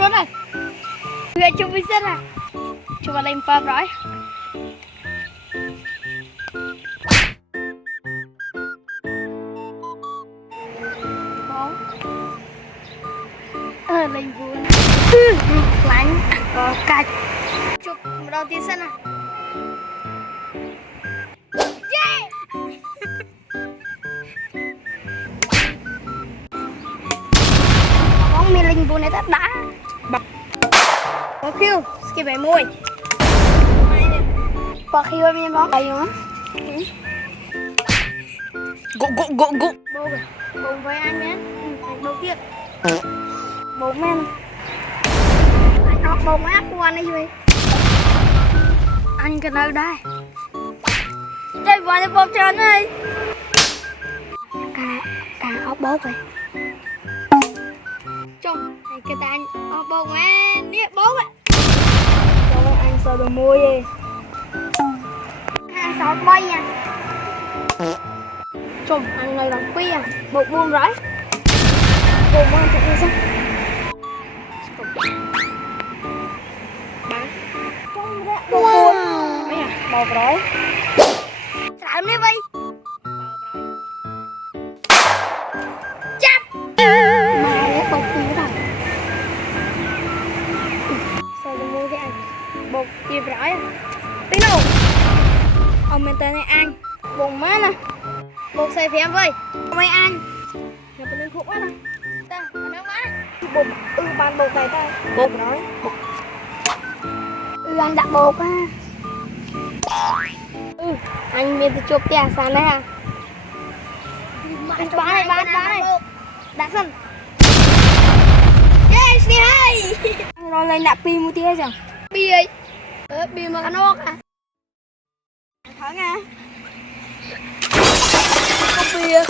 luôn này. Người chụp vi sinh à. Chụp vào lên phơm rồi. Lên vuông. Lạnh. Có cạch. Chụp đầu tiên sinh à. Yeah. Bóng mi linh vuông này rất đã. Có khiêu, skip về môi. Có khiêu em bóng đầy nữa. Gụ. Bố kìa, bố với anh nhé. Đầu tiên. Bố men. Anh học bố mới áp quan này rồi. Anh cần đâu đây? Đây vào cho bố trơn đi. Càng ốc bố vậy. Chồng, này cái anh ốc bố nghe nè bố vậy. Cho anh sợ đồ môi gì. Anh sợ bay nha. Chồng, anh này làm quý à. Bột buông rãi. Bột buông chạy đi sao? Wow. Mấy à, bột rồi. Làm đi bay. Chắp. Mà lấy bột gì đó. Sao tôi mua cái anh? Bột gì rồi à? Tí đâu? Ông mình tên này anh. Bột má nè. Bột xài phèm vơi. Mấy anh. Nhà tôi lên khúc á nè. Ta, nó má. Bột, bàn bột này ta. Bột nói. Anh đặt bột á. Anh biết chụp tiền sàn đấy à? Bán này. Đã sân. Yes, đi hay. Rồi lên đặt pi một tia chẳng? Pi ấy. Pi mà ăn ốc à? Thắng à? Có pi à?